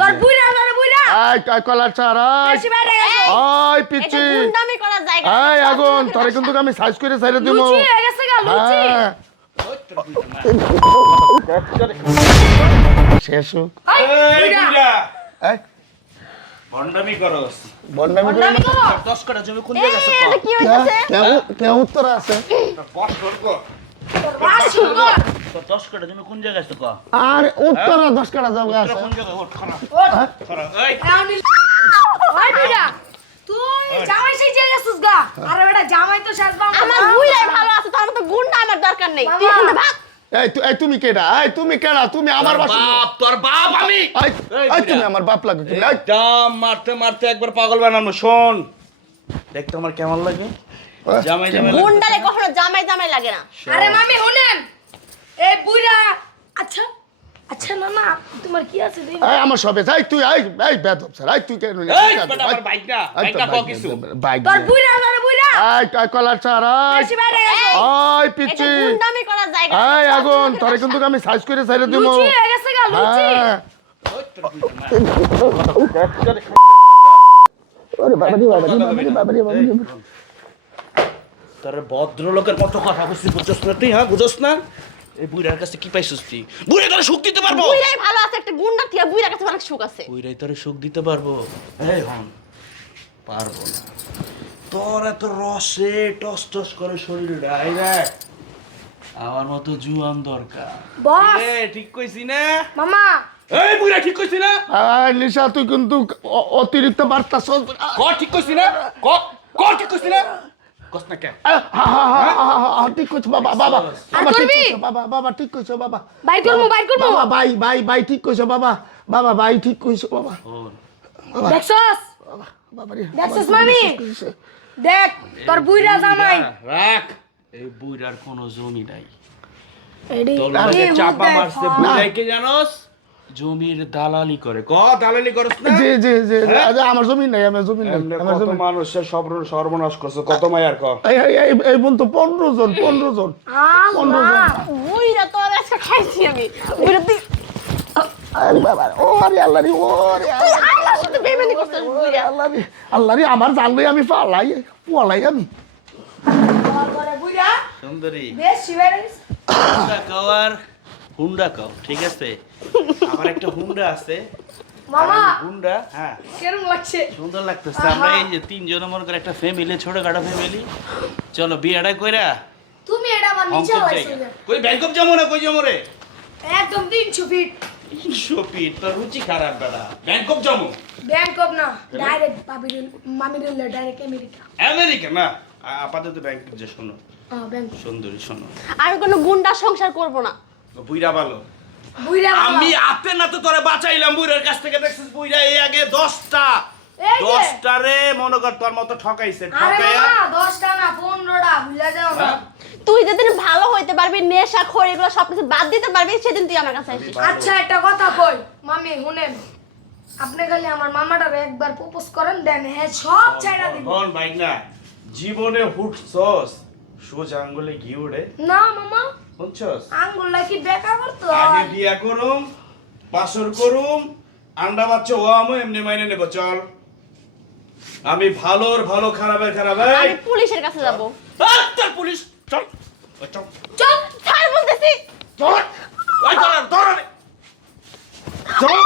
তোর বুইরা ধরে বুইরা এই কলার চারা বেশি বাইরে গেছে ওই পিচ্চি গুন্ডামি করার জায়গা এই আগুন তোরে কিন্তু আমি সাইজ করে ছাইরে দিমু লুচি হয়ে গেছে গা লুচি শেষ হোক এই এই বুইরা বুইড়া এই ভন্ডামি করস বন্ডামি করে বন্ডামি করো 10 কাটা জমি কোন জায়গায় আছে এটা কি হইতাছে কে উত্তর আছে বস করব রাস সুন্দর তো 10 কাটা জমি কোন জায়গায় আছে ক আর উত্তর 10 কাটা যাবে আছে কোন জায়গায় ওঠ খানা ওঠ খানা এই এমনি ওই বুইরা তুই জামাই সেই যে গেছিস গা আরে বেটা জামাই তো শেষ বাম আমার বুইরাই ভালো আছে তোর মতো গুন্ডা আমার দরকার নেই তুই এখান থেকে ভাগ এই তুমি কেডা তুমি কেডা তুমি আমার বাসা তোর বাপ আমি এই তুমি আমার বাপ লাগে তুমি এই দাম মারতে মারতে একবার পাগল বানানো শোন দেখতে আমার কেমন লাগে জামাই জামাই গুন্ডারে কখনো জামাই জামাই লাগে না আরে মামি শুনেন এই বুইরা আচ্ছা আচ্ছা না না তোমার কি আছে দিন এই আমার সবে যাই তুই এই বেদব স্যার তুই কেন এই বেটা আমার বাইক না বাইকটা ক কিছু বাইক তোর বুইরা ধরে বুইরা এই কলার চারা বেশি বাইরে গেছে ওই এটা পিচ্চি গুন্ডামি করার জায়গা এই আগুন তোরে কিন্তু আমি সাইজ করে ছাইরে দিমু লুচি হয়ে গেছে গা লুচি আরে বাবারি তোর ভদ্রলোকের মতো কথা বুঝছিস বুঝছস না তুই হ্যাঁ বুঝছস না এই বুইড়ার কাছে কি পাইছিস তুই বুইড়া তোরে সুখ দিতে পারবো বুইরাই ভালো আছে একটা গুন্ডা থিয়া বুইরার কাছে অনেক সুখ আছে বুইড়াই তোরে সুখ দিতে পারবো এই হন পারবো না তোর এত রসে টস টস করে শরীর ডাইরেক্ট আমার মতো জুয়ান দরকার বস ঠিক কইছি না মামা এই বুইড়া ঠিক কইছি না নিশা তুই কিন্তু অতিরিক্ত বার্তা সব ক ঠিক কইছি না ক ঠিক কইছি না কস না কে ঠিক কইছো বাবা বাবা বাবা ঠিক কইছো বাবা বাবা ঠিক কইছো বাবা বাইর করবো বাবা ভাই ঠিক কইছো বাবা বাবা ভাই ঠিক কইছো বাবা দেখছস বাবারে দেখছস মামি দেখ তোর বুইরা জামাই রাখ এই বুইড়ার কোনো জমি নাই এডি তোর লগে চাপা মারছে বুইড়াই কে জানোস জমির দালালি করে ক দালালি করছ না জি আজ আমার জমি নাই আমার জমি নাই এমনে আমার কত জমি মানুষের সর্বনাশ করছে কত মায়ার ক এই বোন তো 15 জন 15 জন আল্লাহ বুইরা তোর আজকে খাইছি আমি বুইরা তুই আরে বাবা ওরে আল্লাহ রে ওরে আল্লাহর সাথে বেইমানি করছিস বুইরা আল্লাহ রে আমার জানলে আমি পলাই আমি আমার ঘরে বুইরা সুন্দরী বেশি বাইরে গেছে হুন্ডা কাওয়ার হুন্ডা কাও ঠিক আছে আমার একটা হুন্ডা আছে মামা হুন্ডা হ্যাঁ কেমন লাগছে সুন্দর লাগতেছে আমরা এই যে তিনজন মনে করে একটা ফ্যামিলি ছোটখাটো ফ্যামিলি চলো বিয়েটা কইরা তুমি এটা আমার নিচে অঙ্কের হইছো জায়গা কই ব্যাংকক যাবো না কই যাবো রে একদম 300 ফিট 300 ফিট তোর রুচি খারাপ বেটা ব্যাংকক যাবো ব্যাংকক না ডাইরেক্ট মামিরুল ডাইরেক্ট আমেরিকা আমেরিকা না আপাতত ব্যাংকক যে শোনো ব্যাংক সুন্দরী শোনো আমি কোনো গুন্ডা সংসার করব না বুইরা ভালো বুইরা আমি আপে না তো তোরে বাঁচাইলাম বুইরার কাছ থেকে দেখছিস বুইরা এই আগে 10টা এই যে। 10টা রে মনে কর তোর মতো ঠকাইছে আরে ঠকাইয়া মামা 10টা না 15টা ভুলে যাও না তুই যেদিন ভালো হইতে পারবি নেশা খোর এগুলো সবকিছু বাদ দিতে পারবি সেদিন তুই আমার কাছে আসিস আচ্ছা একটা কথা কই মামি শুনেন আপনি খালি আমার মামাটার একবার প্রপোজ করেন দেন হ্যাঁ সব ছাইড়া দিব কোন বাইক না জীবনে হুটছস সোজা আঙ্গুলে ঘি উড়ে না মামা বুঝছস আঙ্গুলটা কি বেকা করতে আগে হয় বিয়া করুম পাসর করুম আন্ডা বাচ্চা ও আমো এমনি মাইনে নেব চল আমি ভালোর ভালো খারাপের খারাপ আমি পুলিশের কাছে যাব তোর পুলিশ চল ওই চল চল ছাড় বলতেছি চল ওই চল ধর চল